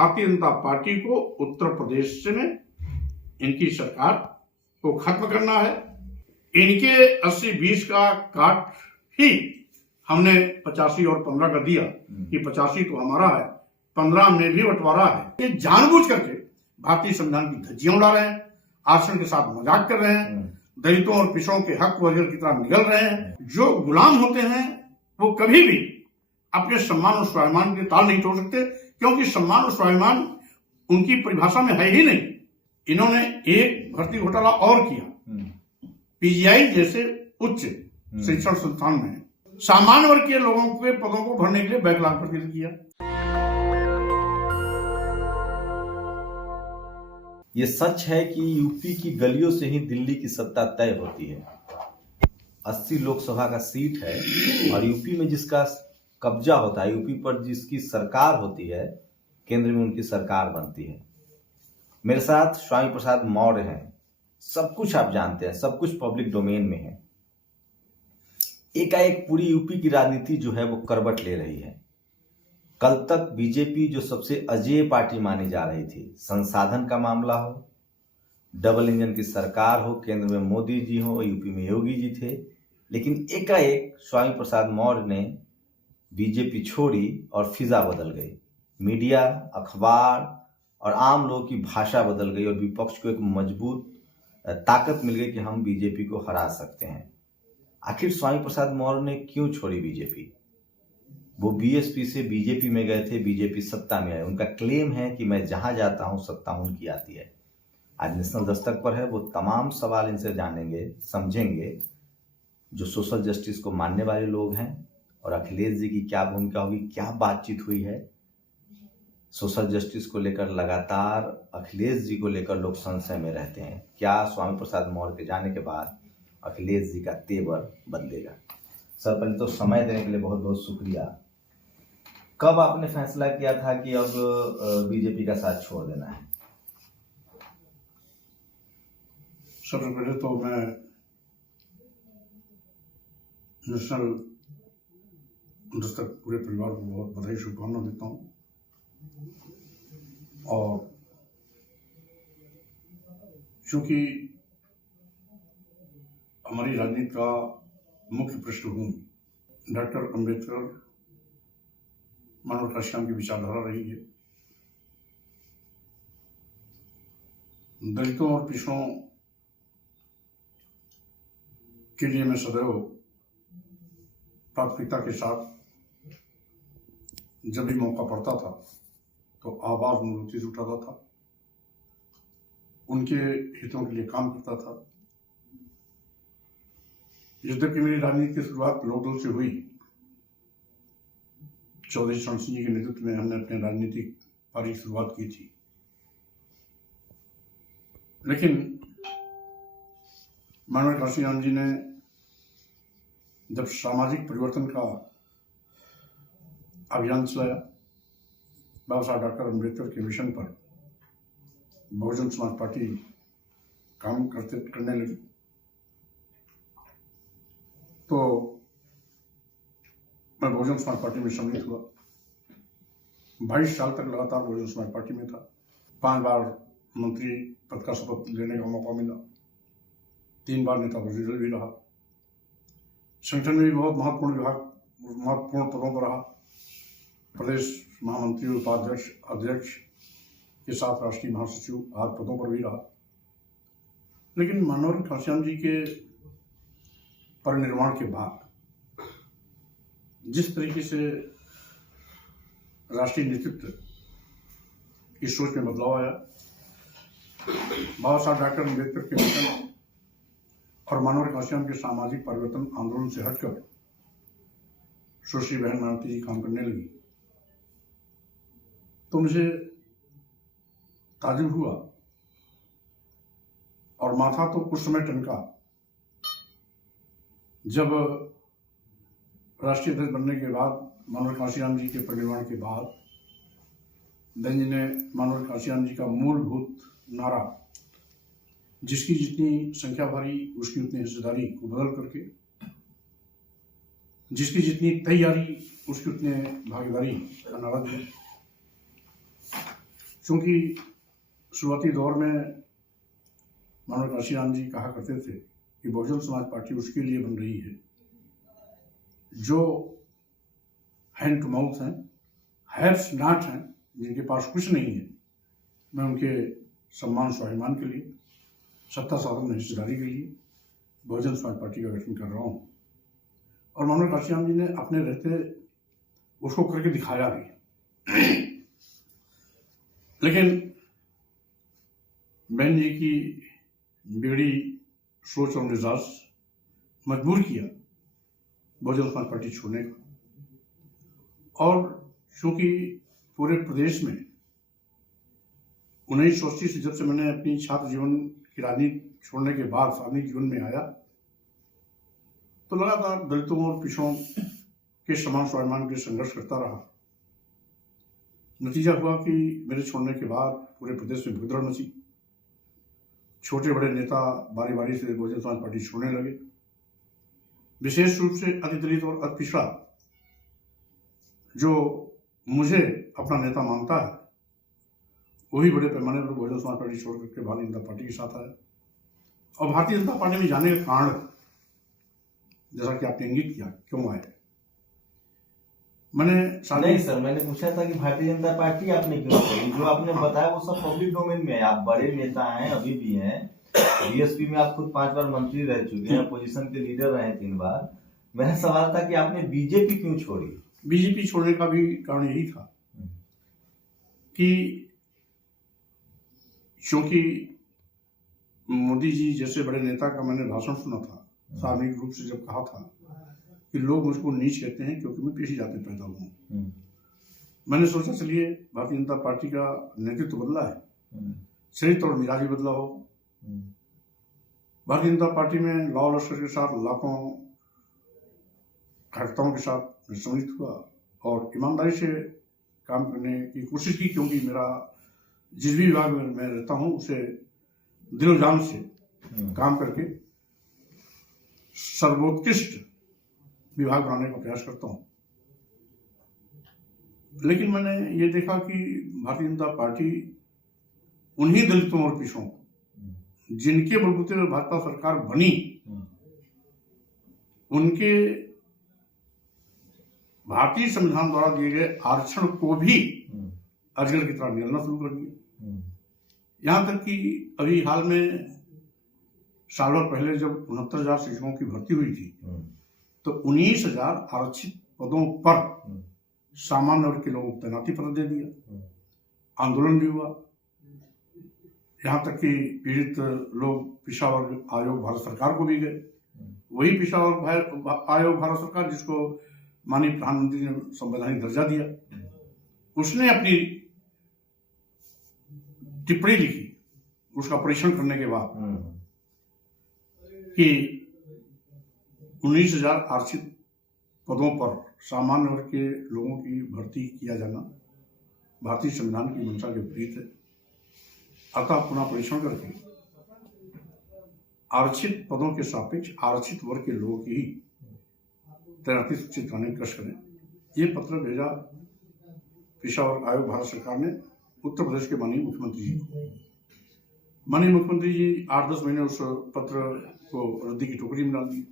Bharatiya Janata party को उत्तर प्रदेश में इनकी सरकार को खत्म करना है। इनके 80-20 का काट ही हमने 85 और 15 का दिया कि 85 तो हमारा है, 15 में भी बंटवारा है। ये जानबूझ करके भारतीय संविधान की धज्जियां उड़ा रहे हैं, आरक्षण के साथ मजाक कर रहे हैं, दलितों और पिछड़ों के हक वजह की तरह निगल रहे हैं। जो गुलाम होते हैं वो कभी भी अपने सम्मान और स्वाभिमान के ताल नहीं तोड़ सकते, क्योंकि सम्मान और स्वाभिमान उनकी परिभाषा में है ही नहीं। इन्होंने एक भर्ती घोटाला और किया, पीजीआई जैसे उच्च शिक्षण संस्थान में सामान्य वर्ग के लोगों के पदों को भरने के लिए बैकलॉग प्रतिबंध किया। ये सच है कि यूपी की गलियों से ही दिल्ली की सत्ता तय होती है। 80 लोकसभा का सीट है और यूपी में जिसका कब्जा होता है, यूपी पर जिसकी सरकार होती है, केंद्र में उनकी सरकार बनती है। मेरे साथ स्वामी प्रसाद मौर्य हैं। सब कुछ आप जानते हैं, सब कुछ पब्लिक डोमेन में है। एकाएक पूरी यूपी की राजनीति जो है वो करवट ले रही है। कल तक बीजेपी जो सबसे अजेय पार्टी मानी जा रही थी, संसाधन का मामला हो, डबल इंजन की सरकार हो, केंद्र में मोदी जी हो, यूपी में योगी जी थे, लेकिन एकाएक स्वामी प्रसाद मौर्य ने बीजेपी छोड़ी और फिजा बदल गई। मीडिया, अखबार और आम लोगों की भाषा बदल गई और विपक्ष को एक मजबूत ताकत मिल गई कि हम बीजेपी को हरा सकते हैं। आखिर स्वामी प्रसाद मौर्य ने क्यों छोड़ी बीजेपी? वो बीएसपी से बीजेपी में गए थे, बीजेपी सत्ता में आए। उनका क्लेम है कि मैं जहां जाता हूं सत्ता उनकी आती है। आज नेशनल दस्तक पर है, वो तमाम सवाल इनसे जानेंगे, समझेंगे। जो सोशल जस्टिस को मानने वाले लोग हैं और अखिलेश जी की क्या भूमिका होगी, क्या बातचीत हुई है। सोशल जस्टिस को लेकर लगातार अखिलेश जी को लेकर लोग संशय में रहते हैं। क्या स्वामी प्रसाद मौर्य के जाने के बाद अखिलेश जी का तेवर बदलेगा? सर, पहले तो समय देने के लिए बहुत बहुत शुक्रिया। कब आपने फैसला किया था कि अब बीजेपी का साथ छोड़ देना है? सबसे पहले तो मैं नेशनल दस्तक पूरे परिवार को बहुत बधाई, शुभकामना देता हूँ। और चूंकि हमारी राजनीति का मुख्य पृष्ठभूमि डॉक्टर अंबेडकर, मनोहर काशीराम की विचारधारा रही है, दलितों और पिछड़ों के लिए मैं सदैव प्राथमिकता के साथ जब भी मौका पड़ता था तो आवाज मजबूती से उठाता था, उनके हितों के लिए काम करता था। यद्यपि मेरी राजनीति की शुरुआत लोकदल से हुई, चौधरी शरण सिंह जी के नेतृत्व में हमने अपने राजनीतिक पारी की शुरुआत की थी, लेकिन मनोहर काशीराम जी ने जब सामाजिक परिवर्तन का अभियान चलाया, बाबा साहब डॉक्टर अम्बेडकर के मिशन पर बहुजन समाज पार्टी काम करने लगी, तो मैं बहुजन समाज पार्टी में सम्मिलित हुआ। 22 साल तक लगातार बहुजन समाज पार्टी में था। 5 बार मंत्री पद का शपथ लेने का मौका मिला, 3 बार नेता वजीर भी रहा। संगठन में भी बहुत महत्वपूर्ण पदों पर रहा। प्रदेश महामंत्री, उपाध्यक्ष, अध्यक्ष के साथ राष्ट्रीय महासचिव आदि पदों पर भी रहा। लेकिन मनोहर काशीराम जी के परिनिर्वाण के बाद जिस तरीके से राष्ट्रीय नेतृत्व की सोच में बदलाव आया, बाबा साहब डॉक्टर अम्बेडकर के मिशन और मनोहर काशीराम के सामाजिक परिवर्तन आंदोलन से हटकर सुश्री बहन मायावती जी काम करने लगी, तो मुझे ताजुब हुआ और माथा तो उस समय टनका जब राष्ट्रीय अध्यक्ष बनने के बाद, मनोहर काशीराम जी के परिनिर्वाण के बाद, बेंच ने मनोहर काशीराम जी का मूलभूत नारा, जिसकी जितनी संख्या भारी उसकी उतनी हिस्सेदारी को बदल करके, जिसकी जितनी तैयारी उसकी उतनी भागीदारी का नारा दिया। चूंकि शुरुआती दौर में मानव काशीराम जी कहा करते थे कि बहुजन समाज पार्टी उसके लिए बन रही है जो हैंड टू माउथ हैं, हैव्स नॉट हैं, जिनके पास कुछ नहीं है। मैं उनके सम्मान स्वाभिमान के लिए, सत्ता साधन में हिस्सेदारी के लिए बहुजन समाज पार्टी का गठन कर रहा हूँ। और मानव काशीराम जी ने अपने रहते उसको करके दिखाया भी। लेकिन बहन जी की बिगड़ी सोच और मिजाज मजबूर किया बहुजन समाज पार्टी छोड़ने का। और चूंकि पूरे प्रदेश में 1980 से जब से मैंने अपनी छात्र जीवन की राजनीति छोड़ने के बाद सार्वजनिक जीवन में आया तो लगातार दलितों और पिछड़ों के समान स्वाभिमान के लिए संघर्ष करता रहा। नतीजा हुआ कि मेरे छोड़ने के बाद पूरे प्रदेश में भगदड़ मची। छोटे बड़े नेता बारी बारी से बहुजन समाज पार्टी छोड़ने लगे। विशेष रूप से अति दलित और अति पिछड़ा जो मुझे अपना नेता मानता है वही बड़े पैमाने पर बहुजन समाज पार्टी छोड़ करके भारतीय जनता पार्टी के साथ आया। और भारतीय जनता पार्टी में जाने का कारण जैसा कि आपने इंगित किया क्यों आए, नहीं सर, मैंने पूछा था कि भारतीय जनता पार्टी आपने क्यों छोड़ी। जो आपने बताया वो सब पब्लिक डोमेन में है। आप बड़े नेता हैं, अभी भी हैं। बीएसपी में आप खुद 5 बार मंत्री रह चुके हैं, अपोजिशन के लीडर रहे 3 बार। मेरा सवाल था कि आपने बीजेपी क्यों छोड़ी। बीजेपी छोड़ने का भी कारण यही था कि क्योंकि मोदी जी जैसे बड़े नेता का मैंने भाषण सुना था, सार्वजनिक रूप से जब कहा था कि लोग मुझको नीच कहते हैं क्योंकि मैं पिछड़ी जाति पैदा हुआ हूँ। मैंने सोचा चलिए भारतीय जनता पार्टी का नेतृत्व बदला है, चरित्र और मिजाज भी बदला हो। भारतीय जनता पार्टी में लॉ लश्कर के साथ लाखों कार्यकर्ताओं के साथ सम्मिलित हुआ और ईमानदारी से काम करने की कोशिश की, क्योंकि मेरा जिस भी विभाग में मैं रहता हूँ उसे दिलो जान से काम करके सर्वोत्कृष्ट विभाग बनाने का प्रयास करता हूँ। लेकिन मैंने ये देखा कि भारतीय जनता पार्टी उन्हीं दलितों और पिछड़ों जिनके बलबूते पर भाजपा सरकार बनी, उनके भारतीय संविधान द्वारा दिए गए आरक्षण को भी अजगर की तरह मिलना शुरू कर दिया। यहां तक कि अभी हाल में साल भर पहले जब 69,000 शिक्षकों की भर्ती हुई थी तो 19,000 आरक्षित पदों पर सामान्य वर्ग के लोगों को तैनाती पत्र दे दिया। आंदोलन भी हुआ। यहाँ तक कि पीड़ित लोग पिछड़ा वर्ग आयोग भारत सरकार को भी गए। वही पिछड़ा वर्ग आयोग भारत सरकार जिसको माननीय प्रधानमंत्री ने संवैधानिक दर्जा दिया, उसने अपनी टिप्पणी लिखी उसका परीक्षण करने के बाद कि 19,000 आरक्षित पदों पर सामान्य वर्ग के लोगों की भर्ती किया जाना भारतीय संविधान की मंशा के विपरीत है। अतः पुनः परीक्षण करके आरक्षित पदों के सापेक्ष आरक्षित वर्ग के लोगों की ही तैनाती सुनिश्चित करने की कष्ट करें। ये पत्र भेजा पिछड़ा वर्ग आयोग भारत सरकार ने उत्तर प्रदेश के माननीय मुख्यमंत्री जी को। माननीय मुख्यमंत्री जी 8-10 महीने उस पत्र को रद्दी की टोकरी में डाल दी।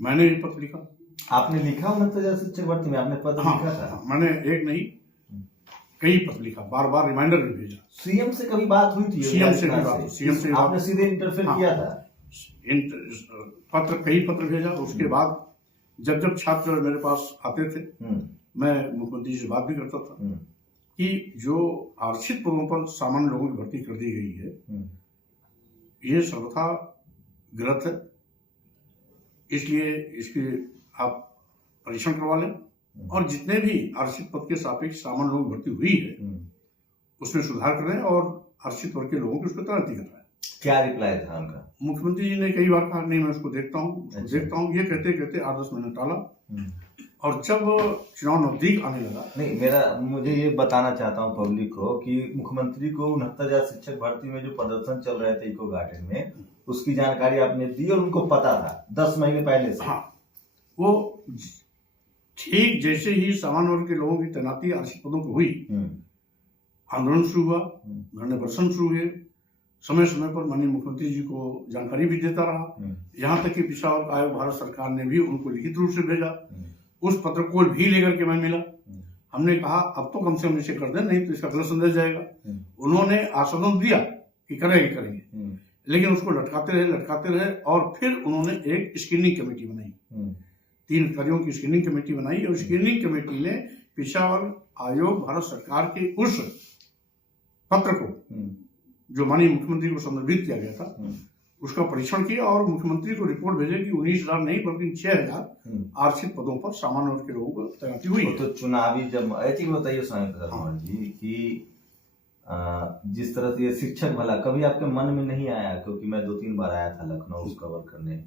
मैंने ये पत्र लिखा। आपने लिखा 69,000 शिक्षक भर्ती में आपने पत्र लिखा था? मैंने एक नहीं कई पत्र लिखा, बार बार रिमाइंडर भी भेजा। सीएम से कभी बात हुई थी? सीएम से आपने सीधे इंटरफेयर किया था? कई पत्र भेजा। उसके बाद जब छात्र मेरे पास आते थे मैं मुख्यमंत्री से बात भी करता था कि जो आरक्षित पदों पर सामान्य लोगों की भर्ती कर दी गई है ये सर्वथा गलत है, इसलिए इसके आप परीक्षण करवा लें और जितने भी आरक्षित पद के सापेक्ष सामान्य लोगों की भर्ती हुई है उसमें सुधार करें और आरक्षित वर्ग के लोगों की उसको तैनाती करवाएं। क्या रिप्लाई था उनका? मुख्यमंत्री जी ने कई बार कहा नहीं मैं उसको देखता हूँ। ये कहते कहते 8-10 महीने टाला और जब चुनाव नजदीक आने लगा। नहीं, मुझे ये बताना चाहता हूँ पब्लिक को कि मुख्यमंत्री को 69,000 शिक्षक भर्ती में जो प्रदर्शन चल रहे थे इको गार्डन में उसकी जानकारी आपने दी और उनको पता था 10 महीने पहले से। हाँ, वो ठीक जैसे ही सामान्य वर्ग के लोगों की तैनाती आरक्षित पदों पर हुई आंदोलन शुरू हुआ, धरने प्रदर्शन शुरू हुए, समय समय पर माननीय मुख्यमंत्री जी को जानकारी भी देता रहा। यहाँ तक कि पिछड़ा वर्ग आयोग भारत सरकार ने भी उनको लिखित रूप से भेजा, उस पत्र को भी लेकर के मैं मिला। हमने कहा अब तो कम से कम इसे कर दें, नहीं तो इसका गलत संदेश जाएगा। उन्होंने आश्वासन दिया कि करेंगे, लेकिन उसको लटकाते रहे और फिर उन्होंने एक स्क्रीनिंग कमेटी बनाई, 3 अधिकारियों की स्क्रीनिंग कमेटी बनाई और स्क्रीनिंग कमेटी ने पिछड़ा वर्ग आयोग भारत सरकार के उस पत्र को जो माननीय मुख्यमंत्री को संदर्भित किया गया था उसका परीक्षण किया और मुख्यमंत्री को रिपोर्ट भेजे कि 19,000 नहीं बल्कि 6,000 आरक्षित पदों पर सामान्य वर्ग के लोगों को तैनाती हुई। तो चुनावी जब ऐसी बताइए स्वामी प्रसाद मौर्य जी कि जिस तरह से ये शिक्षक भला कभी आपके मन में नहीं आया, क्योंकि मैं 2-3 बार आया था लखनऊ उस कवर करने,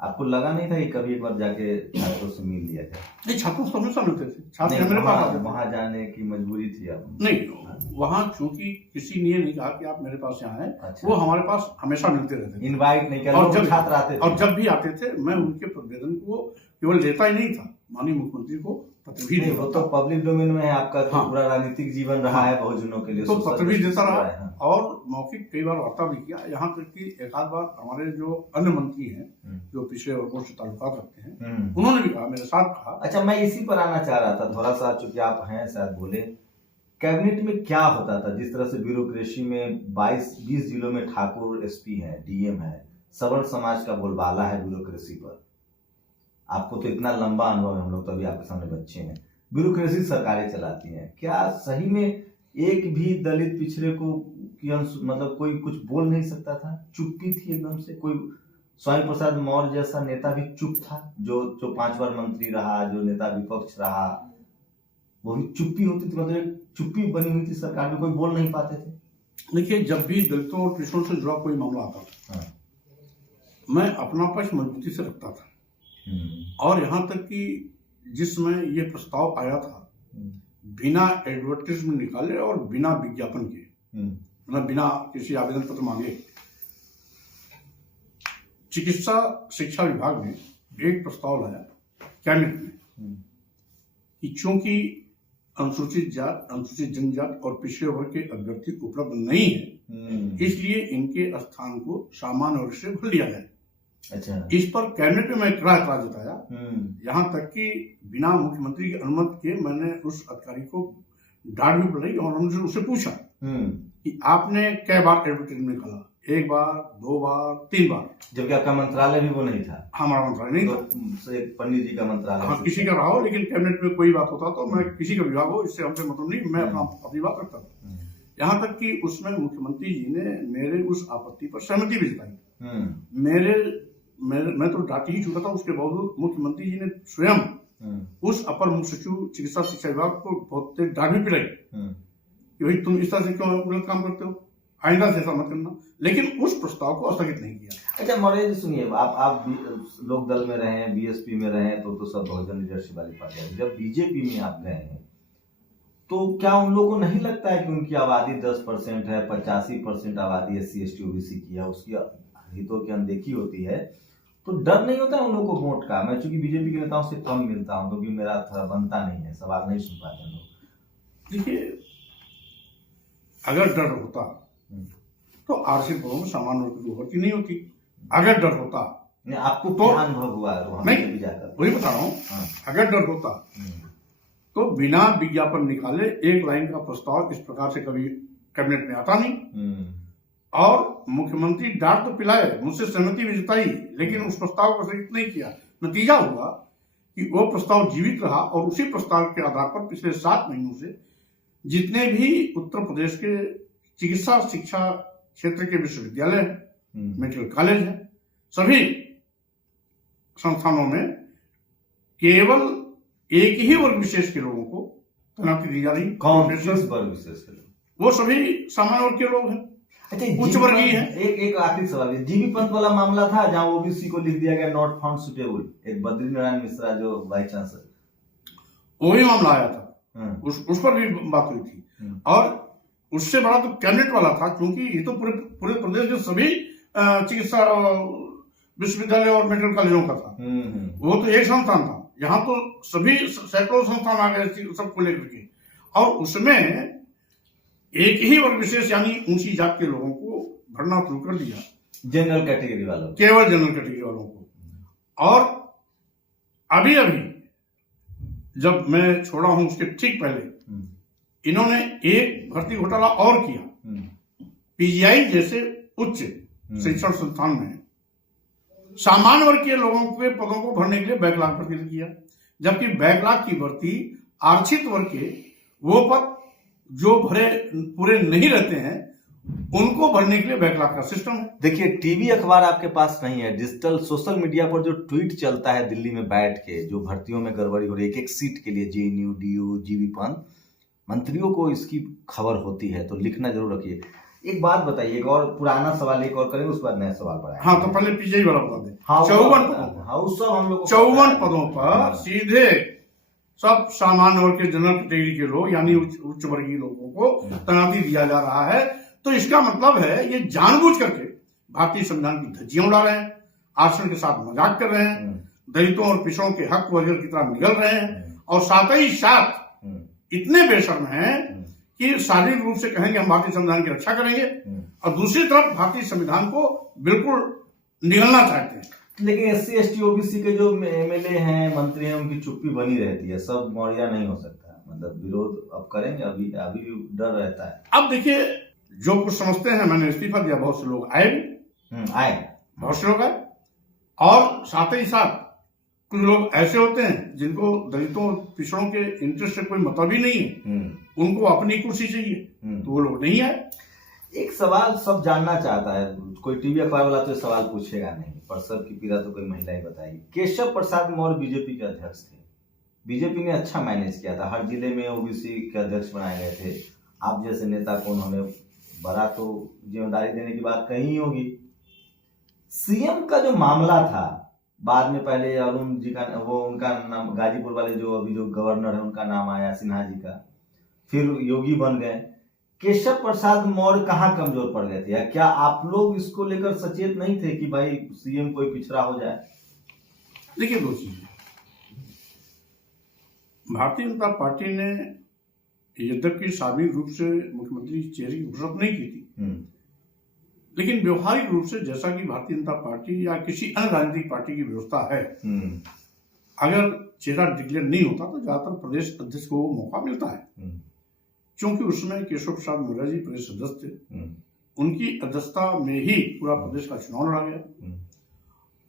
आपको लगा नहीं था कि कभी एक बार जाके छात्रों से मिल लिया जाए? नहीं, छात्रों से हमेशा मिलते थे, छात्र मेरे पास आते थे। वहां जाने की मजबूरी थी आप? नहीं, वहां चूंकि किसी ने नहीं कहा कि आप मेरे पास यहाँ आए। अच्छा। वो हमारे पास हमेशा मिलते रहते थे, इनवाइट नहीं किया। और जब छात्र आते थे और जब भी आते थे मैं उनके प्रतिवेदन को केवल देता ही नहीं था, माननीय मुख्यमंत्री को पत्र भी देता। वो तो पब्लिक डोमेन में है आपका। हाँ। पूरा राजनीतिक जीवन रहा है बहुजनों के लिए, तो पत्र भी देता रहा और मौखिक कई बार वार्ता भी किया। यहाँ तक कि एक आध बार हमारे जो अन्य मंत्री हैं जो पिछड़े वर्गों से ताल्लुकात रखते हैं उन्होंने भी कहा, मेरे साथ कहा। अच्छा, मैं इसी पर आना चाह रहा था थोड़ा सा, चूंकि आप हैं शायद बोले, कैबिनेट में क्या होता था? जिस तरह से ब्यूरोक्रेसी में 20 जिलों में ठाकुर एसपी है, डीएम है, सवर्ण समाज का बोलबाला है ब्यूरोक्रेसी पर। आपको तो इतना लंबा अनुभव है, हम लोग तो अभी आपके सामने बच्चे हैं। ब्यूरोक्रेसी सरकारें चलाती हैं, क्या सही में एक भी दलित पिछड़े को मतलब कोई कुछ बोल नहीं सकता था? चुप्पी थी एकदम से। कोई स्वामी प्रसाद मौर्य जैसा नेता भी चुप था, जो 5 बार मंत्री रहा, जो नेता विपक्ष रहा, वो भी चुप्पी होती थी, मतलब चुप्पी बनी हुई थी सरकार में, कोई बोल नहीं पाते थे। देखिए, जब भी दलितों और पिछड़ों से जुड़ा कोई मामला आता था, मैं अपना पक्ष मजबूती से रखता था। और यहाँ तक कि जिस समय ये प्रस्ताव आया था, बिना एडवर्टाइजमेंट निकाले और बिना विज्ञापन के, मतलब बिना किसी आवेदन पत्र मांगे, चिकित्सा शिक्षा विभाग ने एक प्रस्ताव लाया कैबिनेट में कि चूंकि अनुसूचित जात, अनुसूचित जनजाति और पिछड़े वर्ग के अभ्यर्थी उपलब्ध नहीं है, इसलिए इनके स्थान को सामान्य वर्ग से भर लिया जाए। अच्छा। इस पर कैबिनेट में मैं कड़ा एतराज जताया। यहाँ तक कि बिना मुख्यमंत्री की अनुमति के मैंने उस अधिकारी को डांट भी पड़ी और उनसे उससे पूछा कि आपने कै बार एडवर्टाइजमेंट निकाला? 1 बार, 2 बार, 3 बार। जबकि आपका मंत्रालय भी वो नहीं था। हमारा मंत्रालय नहीं था, तो पंडित जी का मंत्रालय। हाँ, किसी का रहा हो, लेकिन कैबिनेट में कोई बात होता तो मैं किसी का विभाग हो, इससे हमसे मतलब नहीं, मैं अपनी बात रखता था। यहाँ तक कि उसमें मुख्यमंत्री जी ने मेरे उस आपत्ति पर सहमति भी जताई। मैं तो डांट ही चुका था, उसके बावजूद मुख्यमंत्री जी ने स्वयं उस अपर मुख्य सचिव चिकित्सा शिक्षा विभाग को बहुत तेज डांट भी पिलाई कि भाई तुम इस तरह से क्यों गलत काम करते हो, आइंदा से ऐसा मत करना। लेकिन उस प्रस्ताव को स्थगित नहीं किया। अच्छा मौर्य जी, सुनिए, आप लोक दल में रहे, बीएसपी में रहे, तो सब बहुजन लीडरशिप वाली पार्टी है। जब बीजेपी में आप गए हैं तो क्या उन लोगों को नहीं लगता है कि उनकी आबादी 10% है, 85% आबादी SC ST OBC की है, उसकी हितों की अनदेखी होती है, तो डर नहीं होता उन लोगों को वोट का? मैं चूंकि बीजेपी के नेताओं से कम मिलता हूं, क्योंकि मेरा थोड़ा बनता नहीं है, सवाल नहीं सुन पाते लोग। देखिए, अगर डर होता तो आरक्षित पदों में सामान्य वर्ग की भर्ती नहीं होती। अगर डर होता, आपको तो अनुभव हुआ नहीं, वही बता रहा हूँ। अगर डर होता तो बिना विज्ञापन निकाले 1 लाइन का प्रस्ताव इस प्रकार से कभी कैबिनेट में आता नहीं। और मुख्यमंत्री डांट तो पिलाए, मुझसे सहमति भी जताई, लेकिन उस प्रस्ताव को स्थगित नहीं किया। नतीजा हुआ कि वो प्रस्ताव जीवित रहा और उसी प्रस्ताव के आधार पर पिछले 7 महीनों से जितने भी उत्तर प्रदेश के चिकित्सा शिक्षा क्षेत्र के विश्वविद्यालय, मेडिकल कॉलेज है, सभी संस्थानों में केवल एक ही वर्ग विशेष के लोगों को तैनाती दी जा रही। कौन किस वर्ग विशेष के लोग? वो सभी सामान्य वर्ग के लोग हैं। अच्छा, उच्च वर्गीय है। एक आखिरी सवाल, जीबी पंत वाला मामला था जहां ओबीसी को लिख दिया गया नॉट फाउंड सुटेबल, एक बद्री नारायण मिश्रा जो वाइस चांसलर, वही मामला आया था। उस पर भी बात हुई थी। और उससे बड़ा तो कैबिनेट वाला था, क्योंकि ये तो पूरे प्रदेश के सभी चिकित्सा विश्वविद्यालय और मेडिकल कॉलेजों का था। वो तो एक संस्थान था, यहाँ तो सभी सैकड़ों संस्थान आ गए सबको लेकर के। और उसमें एक ही वर्ग विशेष यानी ऊंची जात के लोगों को भरना शुरू कर दिया, जनरल कैटेगरी वालों, केवल जनरल कैटेगरी वालों को। और अभी अभी जब मैं छोड़ा हूं उसके ठीक पहले इन्होंने एक भर्ती घोटाला और किया। पीजीआई जैसे उच्च शिक्षण संस्थान में सामान्य वर्ग के लोगों के पदों को भरने के लिए बैकलॉग भर्ती किया, जबकि बैकलॉग की भर्ती आरक्षित वर्ग के वो पद जो भरे पूरे नहीं रहते हैं उनको भरने के लिए बैकलॉग का सिस्टम है। देखिए, टीवी अखबार आपके पास नहीं है, डिजिटल सोशल मीडिया पर जो ट्वीट चलता है दिल्ली में बैठ के, जो भर्तियों में गड़बड़ी हो रही है, एक एक सीट के लिए जेएनयू, डीयू, जीबी पंत, मंत्रियों को इसकी खबर होती है, तो लिखना जरूर रखिए। एक बात बताइए, एक और पुराना सवाल एक और करेंगे, उस पर नया सवाल बढ़ाएंगे। हाँ, तो पहले पीजीआई वाला बता दें। हाँ, 54 पदों, हाँ, उस सब हम लोग 54 पदों पर सीधे सब सामान्य वर्ग के जनरल कैटेगरी के लोग यानी उच्च वर्गीय लोगों को तैनाती दिया जा रहा है। तो इसका मतलब है ये जानबूझ करके भारतीय संविधान की धज्जियां उड़ा रहे हैं, आरक्षण के साथ मजाक कर रहे हैं, दलितों और पिछड़ों के हक वगैरह की तरह निगल रहे हैं, और साथ ही साथ इतने बेशर्म हैं कि शारीरिक रूप से कहेंगे हम भारतीय संविधान की रक्षा करेंगे, और दूसरी तरफ भारतीय संविधान को बिल्कुल निगलना चाहते हैं। लेकिन एससी, एसटी, ओबीसी के जो एमएलए हैं, मंत्री हैं, उनकी चुप्पी बनी रहती है, सब मौर्या नहीं हो सकता, मतलब विरोध अब करेंगे, अभी भी डर रहता है। अब देखिए, जो कुछ समझते हैं, मैंने इस्तीफा दिया, बहुत से लोग आए भी, बहुत से लोग आए, और साथ ही साथ कुछ लोग ऐसे होते हैं जिनको दलितों और पिछड़ों के इंटरेस्ट से कोई मतलब ही नहीं है, उनको अपनी कुर्सी चाहिए, तो वो लोग नहीं आए। एक सवाल सब जानना चाहता है, कोई टीवी अखबार वाला तो सवाल पूछेगा नहीं, पर सबकी पीड़ा तो कोई महिला ही बताएगी। केशव प्रसाद मौर्य बीजेपी के अध्यक्ष थे, बीजेपी ने अच्छा मैनेज किया था, हर जिले में ओबीसी के अध्यक्ष बनाए गए थे। आप जैसे नेता को उन्होंने बड़ा तो जिम्मेदारी देने की बात कही होगी। सीएम का जो मामला था, बाद में पहले अरुण जी का, वो उनका नाम, गाजीपुर वाले जो अभी जो गवर्नर है उनका नाम आया, सिन्हा जी का, फिर योगी बन गए। केशव प्रसाद मौर्य कहाँ कमजोर पड़ गए थे? क्या आप लोग इसको लेकर सचेत नहीं थे कि भाई सीएम कोई पिछड़ा हो जाए? देखिए, दो चीजें, भारतीय जनता पार्टी ने यद्यपि सार्वजनिक रूप से मुख्यमंत्री चेहरे की घोषणा नहीं की थी, लेकिन व्यवहारिक रूप से जैसा कि भारतीय जनता पार्टी या किसी अन्य राजनीतिक पार्टी की व्यवस्था है, अगर चेहरा डिक्लेयर नहीं होता तो ज्यादातर प्रदेश अध्यक्ष को मौका मिलता है। क्योंकि उसमें केशव प्रसाद मौर्य जी प्रदेश सदस्य थे, उनकी अध्यक्षता में ही पूरा प्रदेश का चुनाव लड़ा गया,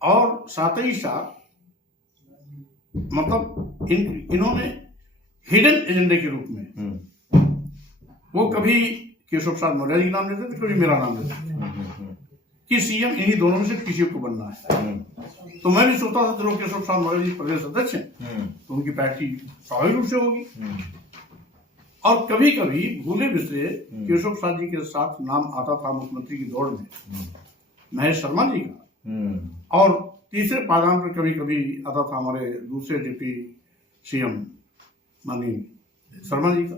और साथ ही साथ मतलब इन्होंने हिडन एजेंडे के रूप में वो कभी केशव प्रसाद मौर्य जी नाम लेते थे, कभी मेरा नाम लेते थे कि सीएम इन्हीं दोनों में से किसी को बनना है। तो मैं भी सोचता था चलो केशव प्रसाद मौर्य जी प्रदेश अध्यक्ष हैं तो उनकी पार्टी स्वाभाविक रूप से होगी, और कभी कभी भूले बिसरे केशव प्रसाद जी के साथ नाम आता था मुख्यमंत्री की दौड़ में महेश शर्मा जी का, और तीसरे पायदान पर कभी कभी आता था हमारे दूसरे डिप्टी सीएम माननीय शर्मा जी का।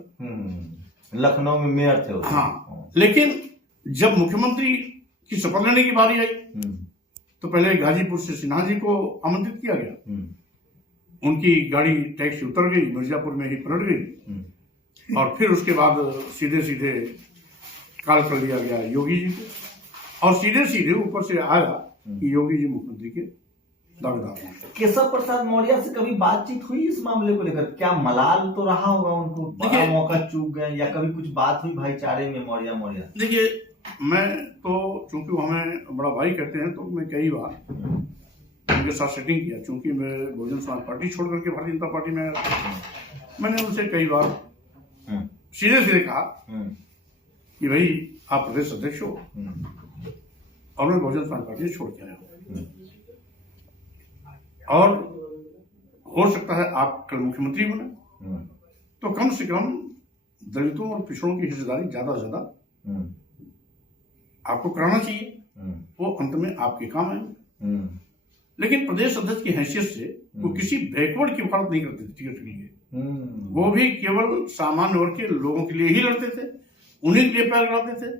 लखनऊ में मेयर थे। हाँ, लेकिन जब मुख्यमंत्री की शपथ लेने की बारी आई तो पहले गाजीपुर से सिन्हा जी को आमंत्रित किया गया, उनकी गाड़ी टैक्सी उतर गई, मिर्जापुर में ही पलट गई, और फिर उसके बाद सीधे सीधे कॉल कर लिया गया योगी जी को, और सीधे सीधे ऊपर से आया कि योगी जी मुख्यमंत्री के दावेदार हैं। केशव प्रसाद मौर्य से कभी बातचीत हुई इस मामले को लेकर? क्या मलाल तो रहा होगा उनको, बड़ा मौका चूक गए, या कभी कुछ बात हुई भाईचारे में मौर्य? देखिए, मैं तो चूंकि हमें बड़ा भाई कहते हैं, तो मैं कई बार उनके साथ सेटिंग किया, चूंकि मैं बहुजन समाज पार्टी छोड़ करके भारतीय जनता पार्टी में मैंने उनसे कई बार सीधे सीधे कहा कि भाई आप प्रदेश अध्यक्ष हो और मैं बहुजन समाज पार्टी छोड़ के आया हूं, और हो सकता है आप कल मुख्यमंत्री बने, तो कम से कम दलितों और पिछड़ों की हिस्सेदारी ज्यादा से ज्यादा आपको कराना चाहिए, वो अंत में आपके काम आएंगे। लेकिन प्रदेश अध्यक्ष की हैसियत से वो किसी बैकवर्ड की वकालत नहीं करते थे टिकट के लिए, वो भी केवल सामान्य वर्ग के लोगों के लिए ही लड़ते थे, उन्हीं के लिए पैर लड़ते थे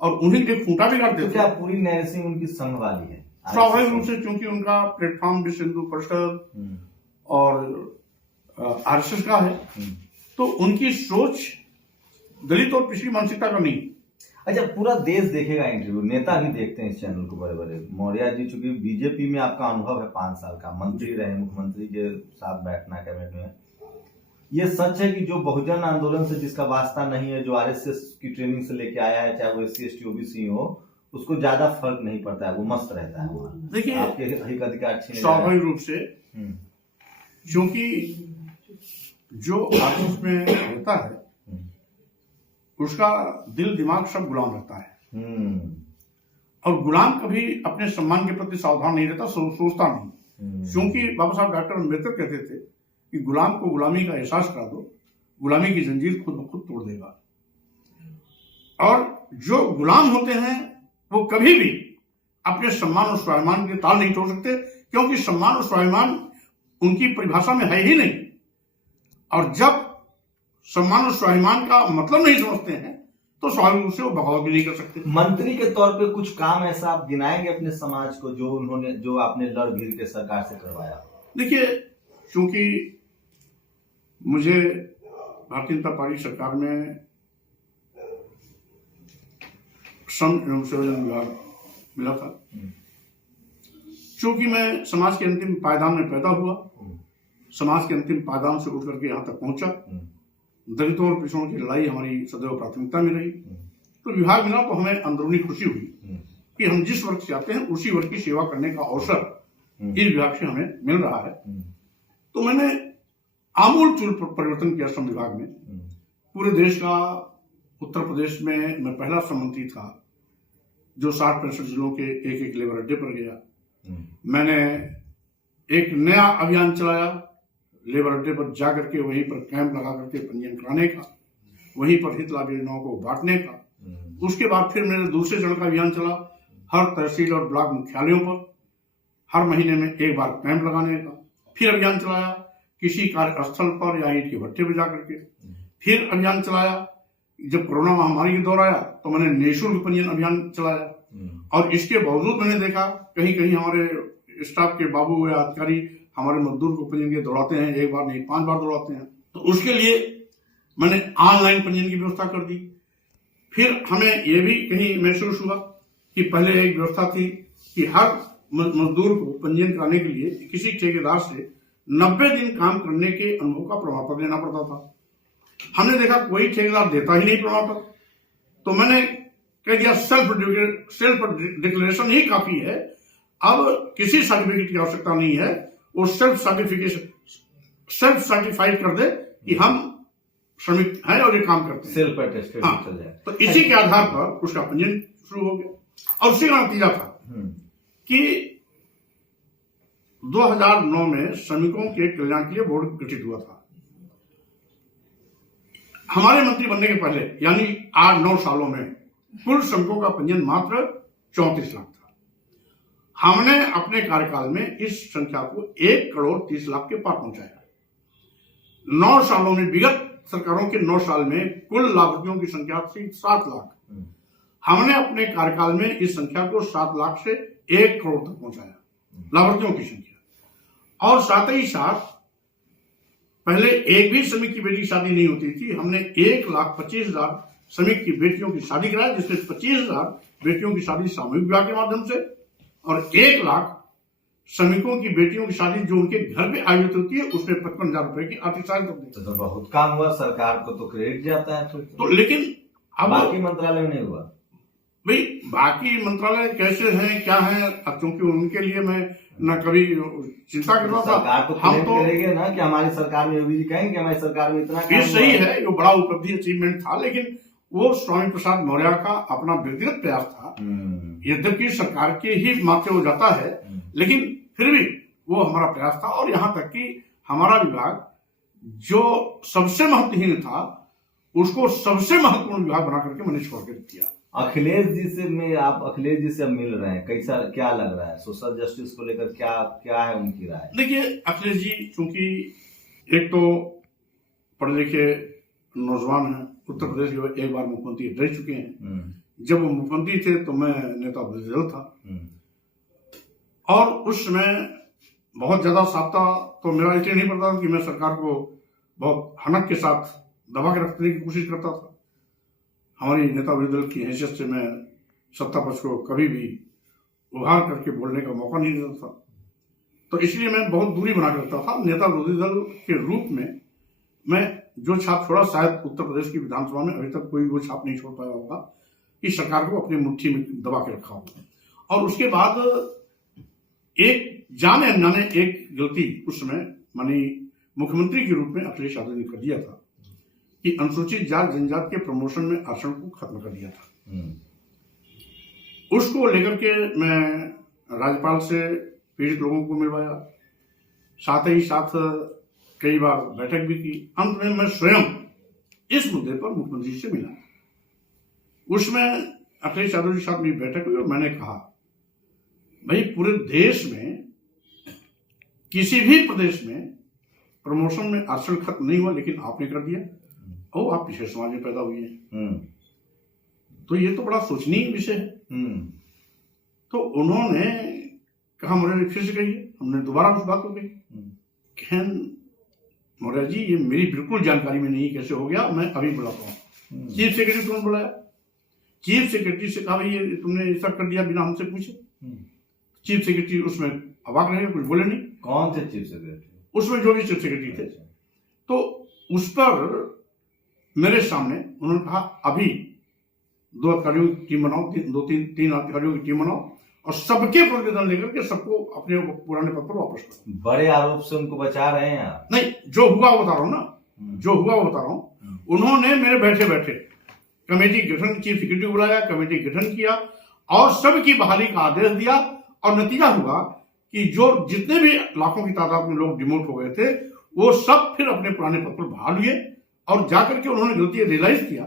और उन्हीं के लिए खूंटा भी काटते थे। क्या पूरी नैरेसिंग उनकी संघ वाली है? स्वाभाविक रूप से, क्योंकि उनका प्लेटफॉर्म विश्व हिंदू परिषद और आरएसएस का है, तो उनकी सोच दलित और पिछड़ी मानसिकता का नहीं। अच्छा, पूरा देश देखेगा इंटरव्यू, नेता भी देखते हैं इस चैनल को बड़े बड़े। मौर्य जी, चूंकि बीजेपी में आपका अनुभव है 5 साल का, मंत्री रहे, मुख्यमंत्री के साथ बैठना कैबिनेट में, ये सच है कि जो बहुजन आंदोलन से जिसका वास्ता नहीं है, जो आरएसएस की ट्रेनिंग से लेके आया है, चाहे वो SC ST OBC हो, उसको ज्यादा फर्क नहीं पड़ता है, वो मस्त रहता है वहाँ। देखिए, आपके हित अधिकार छीने स्वाभाविक रूप से, क्योंकि जो आदमी उसमें रहता है उसका दिल दिमाग सब गुलाम रहता है, और गुलाम कभी अपने सम्मान के प्रति सावधान नहीं रहता, सोचता नहीं। क्योंकि बाबा साहब डॉक्टर अम्बेडकर कहते थे कि गुलाम को गुलामी का एहसास करा दो, गुलामी की जंजीर खुद ब खुद तोड़ देगा। और जो गुलाम होते हैं वो कभी भी अपने सम्मान और स्वाभिमान के ताल नहीं तोड़ सकते, क्योंकि सम्मान और स्वाभिमान उनकी परिभाषा में है ही नहीं। और जब सम्मान और स्वाभिमान का मतलब नहीं समझते हैं तो स्वाभाविक रूप से वो बगावत भी नहीं कर सकते। मंत्री के तौर पे कुछ काम ऐसा आप गिनाएंगे अपने समाज को जो आपने लड़ भीड़ के सरकार से करवाया? देखिए, क्योंकि मुझे भारतीय जनता पार्टी सरकार में श्रम एवं सेवायोजन विभाग मिला था, क्योंकि मैं समाज के अंतिम पायदान में पैदा हुआ, समाज के अंतिम पायदान से उठ करके यहाँ तक पहुंचा। दलितों और पिछड़ों की लड़ाई हमारी सदैव प्राथमिकता में रही। तो विभाग मिला तो हमें अंदरूनी खुशी हुई कि हम जिस वर्ग से आते हैं उसी वर्ग की सेवा करने का अवसर इस विभाग से हमें मिल रहा है। तो मैंने आमूल चूल परिवर्तन किया श्रम विभाग में। पूरे देश का उत्तर प्रदेश में मैं पहला श्रम मंत्री था जो 60-65 जिलों के एक लेबर अड्डे पर गया। मैंने एक नया अभियान चलाया, लेबर अड्डे पर जाकर के वहीं पर कैंप लगा करके पंजीयन कराने का, वहीं पर हित लाभ योजनाओं को बांटने का। उसके बाद फिर मैंने दूसरे चरण का अभियान चला, हर तहसील और ब्लॉक मुख्यालयों पर हर महीने में एक बार कैंप लगाने का। फिर अभियान चलाया किसी कार्यस्थल पर या ईंट के भट्टे पर जाकर के। फिर अभियान चलाया, जब कोरोना महामारी के दौर आया तो मैंने निःशुल्क पंजीयन अभियान चलाया। और इसके बावजूद मैंने देखा कहीं कहीं हमारे स्टाफ के बाबू या अधिकारी हमारे मजदूर को पंजीयन के दौड़ाते हैं, एक बार नहीं 5 बार दौड़ाते हैं। तो उसके लिए मैंने ऑनलाइन पंजीयन की व्यवस्था कर दी। फिर हमें यह भी कहीं महसूस हुआ कि पहले एक व्यवस्था थी कि हर मजदूर को पंजीयन कराने के लिए किसी ठेकेदार से 90 दिन काम करने के अनुभव का प्रमाण पत्र लेना पड़ता था। हमने देखा कोई ठेकेदार देता ही नहीं प्रमाण पत्र, तो मैंने कह दिया सेल्फ डिक्लेरेशन ही काफी है, अब किसी सर्टिफिकेट की आवश्यकता नहीं है, वो सेल्फ सर्टिफाइड कर दे कि हम श्रमिक हैं और ये काम करते हैं, सेल्फ अटेस्टेड चल जाए। तो इसी के आधार पर उसका पंजीयन शुरू हो गया। और उसी का नतीजा था कि 2009 में श्रमिकों के कल्याण के लिए बोर्ड गठित हुआ था। हमारे मंत्री बनने के पहले यानी 8-9 सालों में कुल श्रमिकों का पंजीयन मात्र 34 लाख था। हमने अपने कार्यकाल में इस संख्या को 1,30,00,000 के पार पहुंचाया। 9 सालों में, विगत सरकारों के 9 साल में कुल लाभार्थियों की संख्या थी 7 लाख। हमने अपने कार्यकाल में इस संख्या को 7 लाख से 1 करोड़ तक पहुंचाया, लाभार्थियों की संख्या। और साथ ही साथ पहले एक भी श्रमिक की बेटी की शादी नहीं होती थी, हमने 1,25,000 श्रमिक की बेटियों की शादी कराई, जिसमें 25,000 बेटियों की शादी सामूहिक विवाह के माध्यम से और 1 लाख श्रमिकों की बेटियों की शादी जो उनके घर में आयोजित होती है उसमें 55,000 रुपए की आर्थिक सहायता देते हैं। तो बहुत काम हुआ, सरकार को तो क्रेडिट जाता है तो लेकिन अब बाकी मंत्रालय में नहीं हुआ। भाई बाकी मंत्रालय कैसे हैं क्या है, क्योंकि उनके लिए मैं न कभी चिंता करता था। सरकार तो हम तो करेंगे ना कि हमारी सरकार में योगी जी कहेंगे हमारी सरकार में इतना ये सही है, ये बड़ा उपलब्धि अचीवमेंट था, लेकिन वो स्वामी प्रसाद मौर्य का अपना व्यक्तिगत प्रयास था। यद्यपि सरकार के ही माथे हो जाता है, लेकिन फिर भी वो हमारा प्रयास था। और यहाँ तक कि हमारा विभाग जो सबसे महत्वहीन था उसको सबसे महत्वपूर्ण विभाग बना करके मैंने छोड़ कर दिया। अखिलेश जी से अब मिल रहे हैं, कैसा क्या लग रहा है? सोशल जस्टिस को लेकर क्या है उनकी राय? देखिए, अखिलेश जी चूंकि एक तो पढ़े लिखे नौजवान हैं, उत्तर प्रदेश के एक बार मुख्यमंत्री रह चुके हैं। जब वो मुख्यमंत्री थे तो मैं नेता विरोधी दल था, और उस समय बहुत ज्यादा साफ्ता तो मेरा इसलिए नहीं पड़ता कि मैं सरकार को बहुत हनक के साथ दबा के रखने की कोशिश करता था। हमारी नेता विरोधी दल की हैसियत से मैं सत्ता पक्ष को कभी भी उभार करके बोलने का मौका नहीं देता था, तो इसलिए मैं बहुत दूरी बना कर रखता था। नेता विरोधी दल के रूप में मैं जो छाप छोड़ा, शायद उत्तर प्रदेश की विधानसभा में अभी तक कोई वो छाप नहीं छोड़ पाया होगा कि सरकार को अपनी मुट्ठी में दबा के रखा होगा। और उसके बाद एक जाने अनजाने एक गलती उस समय माननीय मुख्यमंत्री के रूप में अखिलेश यादव ने कर दिया था कि अनुसूचित जाति जनजाति के प्रमोशन में आरक्षण को खत्म कर दिया था। उसको लेकर के मैं राज्यपाल से पीड़ित लोगों को मिलवाया, साथ ही साथ कई बार बैठक भी की। अंत में मैं स्वयं इस मुद्दे पर मुख्यमंत्री से मिला। उसमें अखिलेश यादव के साथ मेरी बैठक हुई और मैंने कहा, भाई पूरे देश में किसी भी प्रदेश में प्रमोशन में आरक्षण खत्म नहीं हुआ, लेकिन आपने कर दिया और आप पिछड़े समाज में पैदा हुए हैं, तो ये तो बड़ा सोचनीय विषय है। तो उन्होंने कहा, मौर्य फिर से कहिए। हमने दोबारा उस बात को कही। कहन मौर्य जी, ये मेरी बिल्कुल जानकारी में नहीं कैसे हो गया, मैं अभी बुलाता हूँ। चीफ सेक्रेटरी तुमने बुलाया, चीफ सेक्रेटरी से कहा, भाई ये तुमने ऐसा कर दिया बिना हमसे पूछे। चीफ सेक्रेटरी उसमें अवाक रहे, कुछ बोले नहीं। कौन थे चीफ सेक्रेटरी? उसमें जो भी चीफ सेक्रेटरी थे। तो उस पर मेरे सामने उन्होंने कहा, अभी 2 अधिकारियों की टीम बनाओ, 3 अधिकारियों की टीम बनाओ और सबके प्रतिवेदन लेकर के सबको अपने पुराने पद पर वापस करो। बड़े आरोप से उनको बचा रहे हैं आप? नहीं, जो हुआ वो बता रहा हूं ना, जो हुआ वो बता रहा हूं। उन्होंने मेरे बैठे बैठे कमेटी गठन, चीफ सेक्रेटरी बुलाया, कमेटी गठन किया और सबकी बहाली का आदेश दिया। और नतीजा हुआ कि जो जितने भी लाखों की तादाद में लोग डिमोट हो गए थे, वो सब फिर अपने पुराने पद पर बहाल हुए और जाकर के उन्होंने गलती रियलाइज किया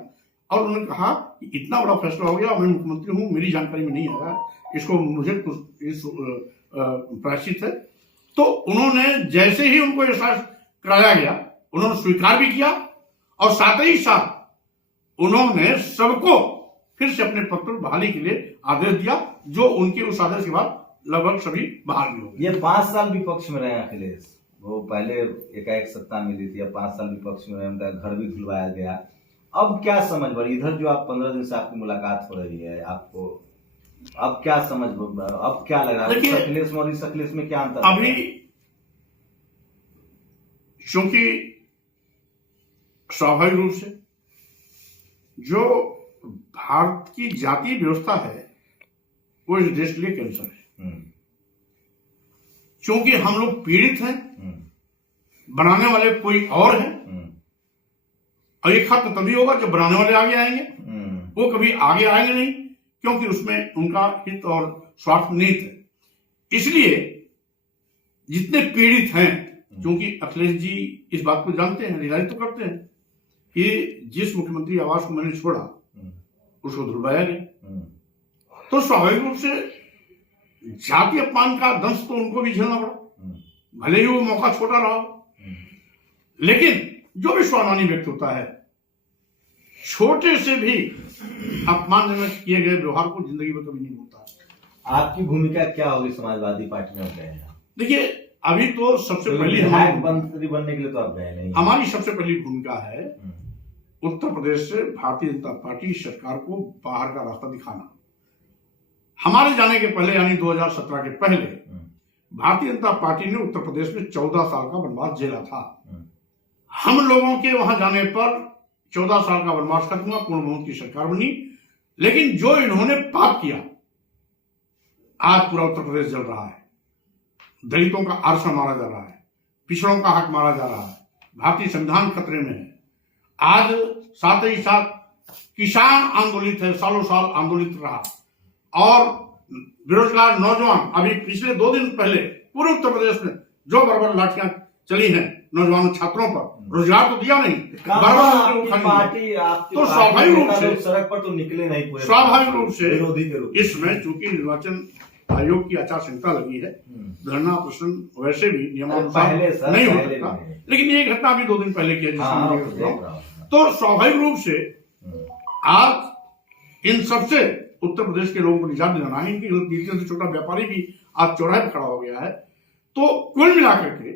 और उन्होंने कहा कि इतना बड़ा फैसला हो गया, मैं मुख्यमंत्री हूं, मेरी जानकारी में नहीं आया, इसको मुझे इस प्रायश्चित है। तो उन्होंने जैसे ही उनको एहसास कराया गया, उन्होंने स्वीकार भी किया और साथ ही साथ उन्होंने सबको फिर से अपने पद पर बहाली के लिए आदेश दिया, जो उनके उस आदेश के बाद लगभग सभी बहाल भी हो गए। ये 5 साल विपक्ष में रहे अखिलेश, वो पहले एकाएक सत्ता मिली थी, अब 5 साल विपक्ष में रहे, उनका घर भी धुलवाया गया। अब क्या समझ पड़ी? इधर जो आप 15 दिन से आपकी मुलाकात हो रही है, आपको अब क्या समझ, अब क्या लग रहा है अखिलेश और इस अखिलेश में क्या अंतर? अभी क्योंकि स्वाभाविक रूप से जो भारत की जातीय व्यवस्था है वो इस देश के लिए कैंसर है। क्योंकि हम लोग पीड़ित हैं, बनाने वाले कोई और हैं, और ये खत्म तभी होगा जब बनाने वाले आगे आएंगे। वो कभी आगे आएंगे नहीं, क्योंकि उसमें उनका हित और स्वार्थ निहित है। इसलिए जितने पीड़ित हैं, क्योंकि अखिलेश जी इस बात को जानते हैं, रियलाइज तो करते हैं कि जिस मुख्यमंत्री आवास को मैंने छोड़ा उसको धुलवाया गया, तो स्वाभाविक रूप से जाति अपमान का दंश तो उनको भी झेलना पड़ा, भले ही वो मौका छोटा रहा हो। लेकिन जो भी स्वाभिमानी व्यक्ति होता है, छोटे से भी अपमानजनक किए गए व्यवहार को जिंदगी में कभी नहीं होता। आपकी भूमिका क्या होगी समाजवादी पार्टी में गए हैं? देखिए, अभी तो सबसे पहली मंत्री बनने के लिए तो आप गए नहीं। हमारी सबसे पहली भूमिका है उत्तर प्रदेश से भारतीय जनता पार्टी सरकार को बाहर का रास्ता दिखाना। हमारे जाने के पहले, यानी 2017 के पहले, भारतीय जनता पार्टी ने उत्तर प्रदेश में 14 साल का वनवास झेला था। हम लोगों के वहां जाने पर 14 साल का वनवास खत्म हुआ, पूर्ण बहुमत की सरकार बनी। लेकिन जो इन्होंने पाप किया, आज पूरा उत्तर प्रदेश जल रहा है। दलितों का आरक्षण मारा जा रहा है, पिछड़ों का हक मारा जा रहा है, भारतीय संविधान खतरे में है। आज साथ ही साथ किसान आंदोलित है, सालों साल आंदोलित रहा, और बेरोजगार नौजवान, अभी पिछले 2 दिन पहले पूरे उत्तर प्रदेश में जो बराबर लाठियां चली हैं नौजवान छात्रों पर, रोजगार तो दिया नहीं, तो स्वाभाविक रूप से सड़क पर तो निकले नहीं, पूरे स्वाभाविक रूप से विरोधी के रूप। इसमें चूंकि निर्वाचन आयोग की आचार संहिता लगी है, धरना प्रदर्शन वैसे भी नियमानुसार नहीं हो सकता, लेकिन ये घटना भी 2 दिन पहले की है, तो स्वाभाविक रूप से आज इन सबसे उत्तर प्रदेश के लोगों को निजात दिलाना है। इनकी नीतियों से छोटा व्यापारी भी आज चौराहे पर खड़ा हो गया है। तो कुल मिलाकर के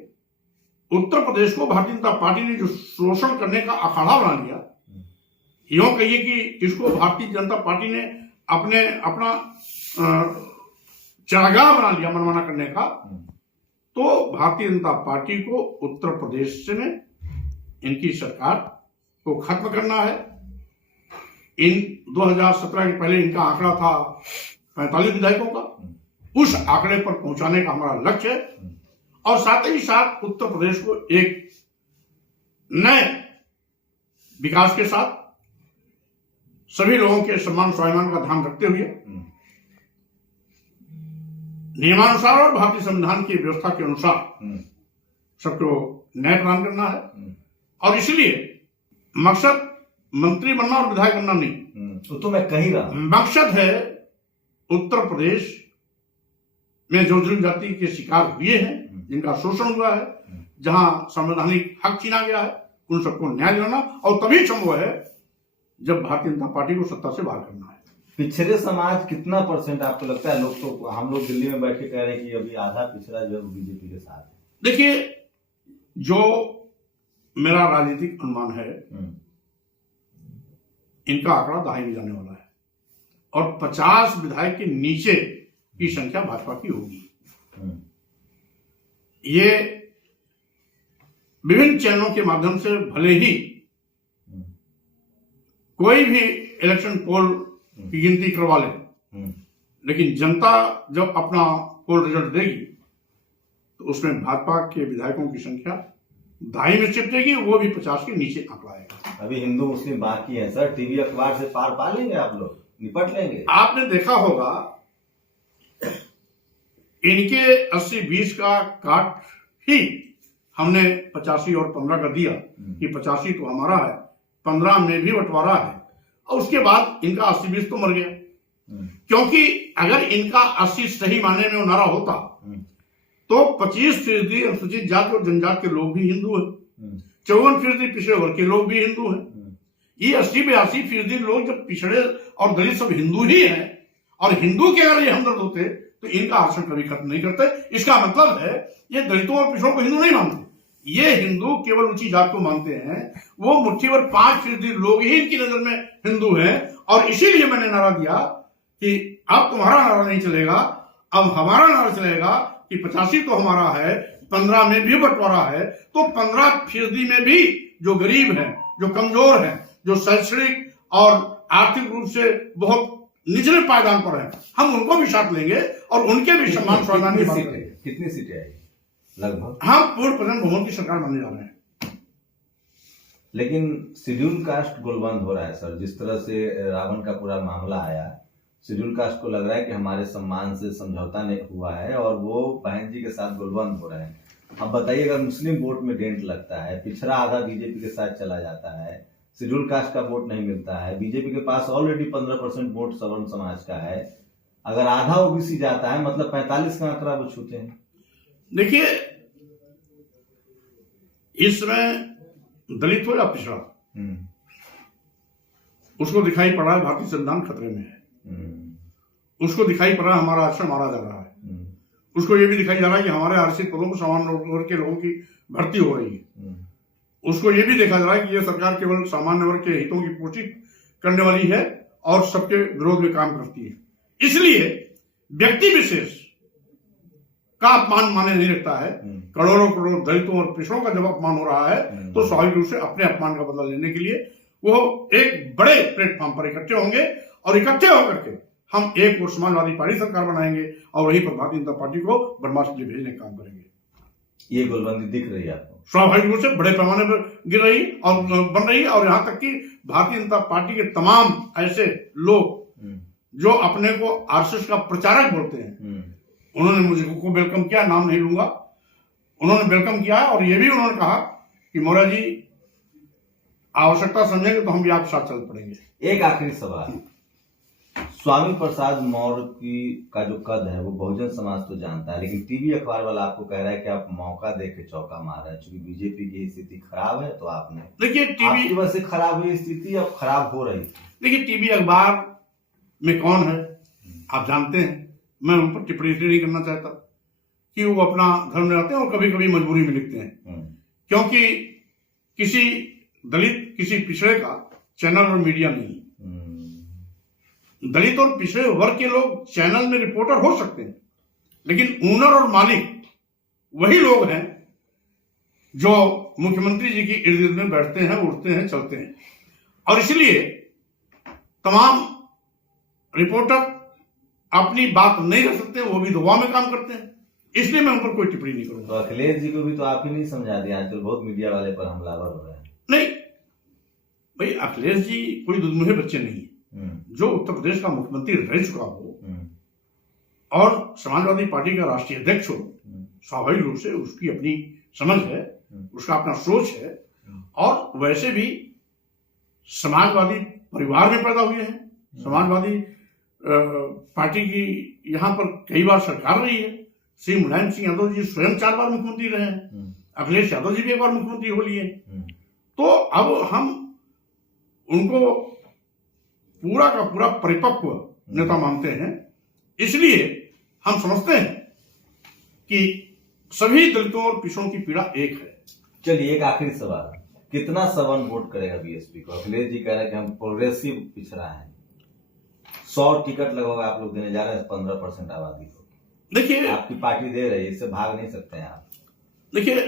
उत्तर प्रदेश को भारतीय जनता पार्टी ने जो शोषण करने का अखाड़ा बना लिया, यूं कहिए कि इसको भारतीय जनता पार्टी ने अपना चारागाह बना लिया मनमाना करने का। तो भारतीय जनता पार्टी को उत्तर प्रदेश में इनकी सरकार को खत्म करना है। इन 2017 के पहले इनका आंकड़ा था 45 विधायकों का, उस आंकड़े पर पहुंचाने का हमारा लक्ष्य है। और साथ ही साथ उत्तर प्रदेश को एक नए विकास के साथ सभी लोगों के सम्मान स्वाभिमान का ध्यान रखते हुए नियमानुसार और भारतीय संविधान की व्यवस्था के अनुसार सबको न्याय प्रदान करना है। और इसलिए मकसद मंत्री बनना और विधायक बनना नहीं, तो मैं कही रहा मकसद है उत्तर प्रदेश में जो जनजाति के शिकार हुए हैं, जिनका शोषण हुआ है, जहां संवैधानिक हक छीना गया है, उन सबको न्याय दिलाना। और तभी संभव है जब भारतीय जनता पार्टी को सत्ता से बाहर करना है। पिछड़े समाज कितना % आपको लगता है? लोग तो हम लोग दिल्ली में बैठ के कह रहे हैं कि अभी आधा पिछड़ा जो है बीजेपी के साथ है। देखिए, जो मेरा राजनीतिक अनुमान है, इनका आंकड़ा दाहिने में जाने वाला है और 50 विधायक के नीचे की संख्या भाजपा की होगी। ये विभिन्न चैनलों के माध्यम से भले ही कोई भी इलेक्शन पोल की गिनती करवा ले, लेकिन जनता जब अपना पोल रिजल्ट देगी तो उसमें भाजपा के विधायकों की संख्या दाई में चिपटेगी, वो भी 50 के नीचे आंकड़ा आएगा। अभी हिंदू मुस्लिम बाकी है सर, टीवी अखबार से पार पा लेंगे आप लोग, निपट लेंगे। आपने देखा होगा इनके 80-20 का काट ही हमने 85 और 15 का दिया कि 85 तो हमारा है, 15 में भी बंटवारा है। और उसके बाद इनका 80-20 तो मर गया, क्योंकि अगर इनका 80 सही माने में नारा होता तो 25% अनुसूचित जाति और जनजाति के लोग भी हिंदू हैं, 54% पिछड़े वर्ग के लोग भी हिंदू हैं। ये 80-82% लोग जब पिछड़े और दलित सब हिंदू ही हैं, और हिंदू के अगर ये हमदर्द होते तो इनका आरक्षण कभी खत्म नहीं करते। इसका मतलब है ये दलितों और पिछड़ों को हिंदू नहीं मानते, ये हिंदू केवल ऊंची जात को मानते हैं। वो मुट्ठी भर 5% लोग ही इनकी नजर में हिंदू हैं। और इसीलिए मैंने नारा दिया कि अब तुम्हारा नारा नहीं चलेगा, अब हमारा नारा चलेगा कि 85 तो हमारा है, 15 में भी बंटवारा है। तो 15% में भी जो गरीब हैं, जो कमजोर हैं, जो शैक्षणिक और आर्थिक रूप से बहुत निचले पायदान पर हैं, हम उनको भी साथ लेंगे और उनके भी सम्मान स्वाभिमान की बात करेंगे। कितनी सीटें आएगी लगभग? हम पूर्ण प्रधान बहुमत की सरकार बनने जा रहे हैं। लेकिन शेड्यूल कास्ट गोलबंद हो रहा है सर, जिस तरह से रावण का पूरा मामला आया, शेड्यूल कास्ट को लग रहा है कि हमारे सम्मान से समझौता नहीं हुआ है और वो बहन जी के साथ गोलबंद हो रहे हैं। अब बताइए, अगर मुस्लिम वोट में डेंट लगता है, पिछड़ा आधा बीजेपी के साथ चला जाता है, शेड्यूल कास्ट का वोट नहीं मिलता है, बीजेपी के पास ऑलरेडी 15% वोट सवर्ण समाज का है, अगर आधा ओबीसी जाता है मतलब 45 का आंकड़ा वो छूते हैं। देखिए, इस समय दलित हो या पिछड़ा, उसको दिखाई पड़ रहा है भारतीय संविधान खतरे में है, उसको दिखाई पड़ रहा है हमारा आरक्षण मारा जा रहा है, उसको ये भी दिखाई जा रहा है कि हमारे आरक्षित पदों को सामान्य वर्ग के लोगों की भर्ती हो रही है, उसको ये भी देखा जा रहा है कि ये सरकार केवल सामान्य वर्ग के हितों की पूर्ति करने वाली है और सबके विरोध में काम करती है। इसलिए व्यक्ति विशेष का अपमान माने नहीं रखता है। करोड़ों करोड़ दलितों और पिछड़ों का जब अपमान हो रहा है तो स्वाभाविक रूप से अपने अपमान का बदला लेने के लिए वो एक बड़े प्लेटफॉर्म पर इकट्ठे होंगे और इकट्ठे होकर के हम एक और समाजवादी पार्टी सरकार बनाएंगे और वहीं पर भारतीय जनता पार्टी को बदमाश के लिए भेजने का काम करेंगे। ये गोलबंदी दिख रही है आपको? स्वाभाविक रूप से बड़े पैमाने पर गिर रही और बन रही है। और यहां तक कि भारतीय जनता पार्टी के तमाम ऐसे लोग जो अपने को आरएसएस का प्रचारक बोलते हैं, उन्होंने मुझे को वेलकम किया, नाम नहीं लूंगा, उन्होंने वेलकम किया और ये भी उन्होंने कहा कि मोरा जी आवश्यकता समझेंगे तो हम भी आपके साथ चल पड़ेंगे। एक आखिरी सवाल, स्वामी प्रसाद मौर्य की का जो कद है वो बहुजन समाज तो जानता है, लेकिन टीवी अखबार वाला आपको कह रहा है कि आप मौका दे के चौका मार रहे हैं, चूंकि बीजेपी की स्थिति खराब है तो आपने, देखिए टीवी की वजह से खराब हुई स्थिति, अब खराब हो रही थी। देखिए टीवी अखबार में कौन है आप जानते हैं, मैं उन पर टिप्पणी नहीं करना चाहता कि वो अपना धर्म निभाते हैं और कभी कभी मजबूरी में लिखते हैं, क्योंकि किसी दलित किसी पिछड़े का चैनल और मीडिया नहीं। दलित और पिछड़े वर्ग के लोग चैनल में रिपोर्टर हो सकते हैं, लेकिन ओनर और मालिक वही लोग हैं जो मुख्यमंत्री जी की इर्द गिर्द में बैठते हैं, उठते हैं, चलते हैं। और इसलिए तमाम रिपोर्टर अपनी बात नहीं रख सकते, वो भी दबाव में काम करते हैं, इसलिए मैं उन पर कोई टिप्पणी नहीं करूंगा। तो अखिलेश जी को भी तो आप ही नहीं समझा दिया, आजकल बहुत मीडिया वाले पर हमलावर हो रहे हैं। नहीं भाई, अखिलेश जी कोई दुधमुहे बच्चे नहीं है। जो उत्तर प्रदेश का मुख्यमंत्री रह चुका हो और समाजवादी पार्टी का राष्ट्रीय अध्यक्ष हो, स्वाभाविक रूप से उसकी अपनी समझ है, उसका अपना सोच है, और वैसे भी समाजवादी परिवार में पैदा हुए हैं। समाजवादी पार्टी की यहाँ पर कई बार सरकार रही है। श्री मुलायम सिंह यादव जी स्वयं 4 बार मुख्यमंत्री रहे हैं, अखिलेश यादव जी भी 1 बार मुख्यमंत्री हो लिए। तो अब हम उनको पूरा का पूरा परिपक्व नेता मानते हैं, इसलिए हम समझते हैं कि सभी दलितों और पिछड़ों की पीड़ा एक है। चलिए एक आखिरी सवाल, कितना सवन वोट करेगा बीएसपी को? अखिलेश जी कह रहे हैं कि हम प्रोग्रेसिव पिछड़ा है, 100 टिकट लगोगे आप लोग देने जा रहे हैं 15% आबादी को। देखिए, आपकी पार्टी दे रही है, इससे भाग नहीं सकते हैं आप। देखिए,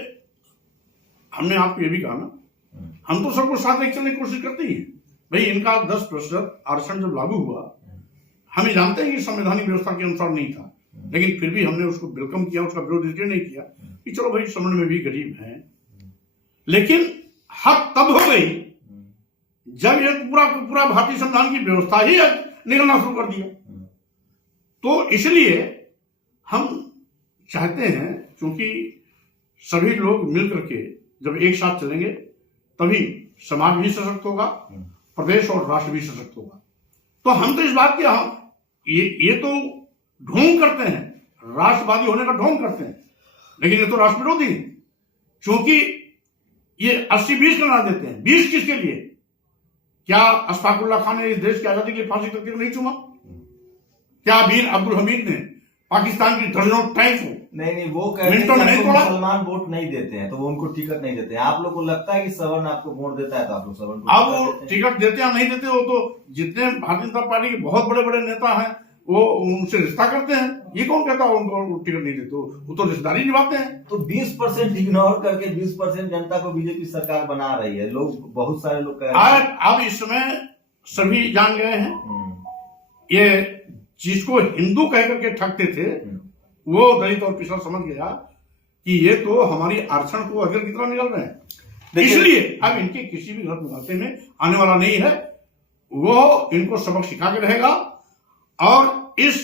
हमने आपको ये भी कहा ना, हम तो सबको साथ लेकर चलने की कोशिश करते ही हैं। भाई, इनका 10% आरक्षण जब लागू हुआ, हमें जानते हैं कि संवैधानिक व्यवस्था के अनुसार नहीं था, लेकिन फिर भी हमने उसको वेलकम किया, उसका विरोध इसलिए नहीं किया कि चलो भाई, समझ में भी गरीब हैं। लेकिन हद तब हो गई जब ये पूरा भारतीय संविधान की व्यवस्था ही निकलना शुरू कर दिया। तो इसलिए हम चाहते हैं, क्योंकि सभी लोग मिलकर के जब एक साथ चलेंगे तभी समाज भी सशक्त होगा, प्रदेश और राष्ट्र भी सशक्त होगा। तो हम तो इस बात के हम ये तो ढोंग करते हैं, राष्ट्रवादी होने का ढोंग करते हैं, लेकिन ये तो राष्ट्र विरोधी है, क्योंकि ये 80-20 का नारा देते हैं। 20 किसके लिए? क्या अशफाकुल्ला खान ने इस देश की आजादी के लिए फांसी तक नहीं चूमा? क्या वीर अब्दुल हमीद ने पाकिस्तान की दर्जनों टैंक को नहीं वो कहते हैं कि मुसलमान वोट नहीं देते हैं, तो वो उनको टिकट नहीं देते हैं। आप लोग को लगता है कि सवर्ण आपको वोट देता है, तो आप लोग सवर्ण को अब वो टिकट देते या नहीं देते, वो तो जितने भारतीय जनता पार्टी के बहुत बड़े बड़े नेता हैं वो उनसे रिश्ता करते हैं। ये कौन कहता है उनको टिकट नहीं देते? वो तो रिश्तेदारी निभाते हैं। तो 20% इग्नोर करके 20% जनता को बीजेपी सरकार बना रही है। लोग, बहुत सारे लोग कह रहे हैं। अब इस समय सभी जान गए हैं, ये जिसको हिंदू कह करके ठगते थे वो दलित और पिछड़ा समझ गया कि ये तो हमारी आरक्षण को अगर की तरह निकल रहे हैं। इसलिए अब इनके किसी भी गलत मुकाबले में आने वाला नहीं है। वो इनको सबक सिखा के रहेगा, और इस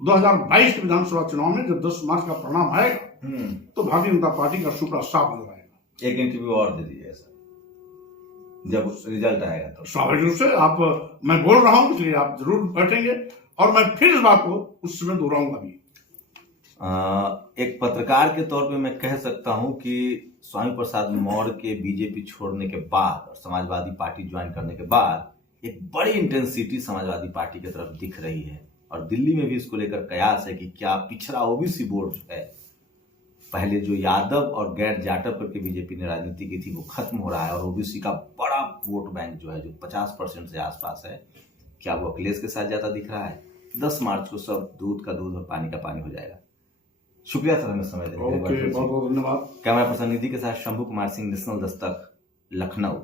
2022 के विधानसभा चुनाव में जब 10 मार्च का परिणाम आएगा तो भारतीय जनता पार्टी का सुपड़ा साफ नजर आएगा। एक इंटरव्यू और दे दीजिए सर, जब रिजल्ट आएगा तो। स्वाभाविक रूप से मैं बोल रहा हूं, इसलिए आप जरूर बैठेंगे और मैं फिर इस बात को उस समय दोहराऊंगा भी। एक पत्रकार के तौर पे मैं कह सकता हूं कि स्वामी प्रसाद मौर्य के बीजेपी छोड़ने के बाद और समाजवादी पार्टी ज्वाइन करने के बाद एक बड़ी इंटेंसिटी समाजवादी पार्टी की तरफ दिख रही है, और दिल्ली में भी इसको लेकर कयास है कि क्या पिछड़ा ओबीसी वोट जो है, पहले जो यादव और गैर जाटव करके बीजेपी ने राजनीति की थी, वो खत्म हो रहा है, और ओबीसी का बड़ा वोट बैंक जो है, जो 50% से आसपास है, क्या वो अखिलेश के साथ ज्यादा दिख रहा है? 10 मार्च को सब दूध का दूध और पानी का पानी हो जाएगा। शुक्रिया सर, हमें समय देने के लिए। बहुत बहुत धन्यवाद। कैमरा पर्सन निधि के साथ शंभू कुमार सिंह, नेशनल दस्तक, लखनऊ।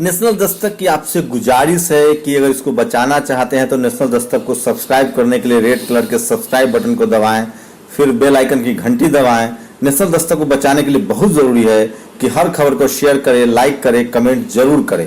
नेशनल दस्तक की आपसे गुजारिश है कि अगर इसको बचाना चाहते हैं तो नेशनल दस्तक को सब्सक्राइब करने के लिए रेड कलर के सब्सक्राइब बटन को दबाएं, फिर बेल आइकन की घंटी दबाएं। नेशनल दस्तक को बचाने के लिए बहुत जरूरी है कि हर खबर को शेयर करें, लाइक करें, कमेंट जरूर करें।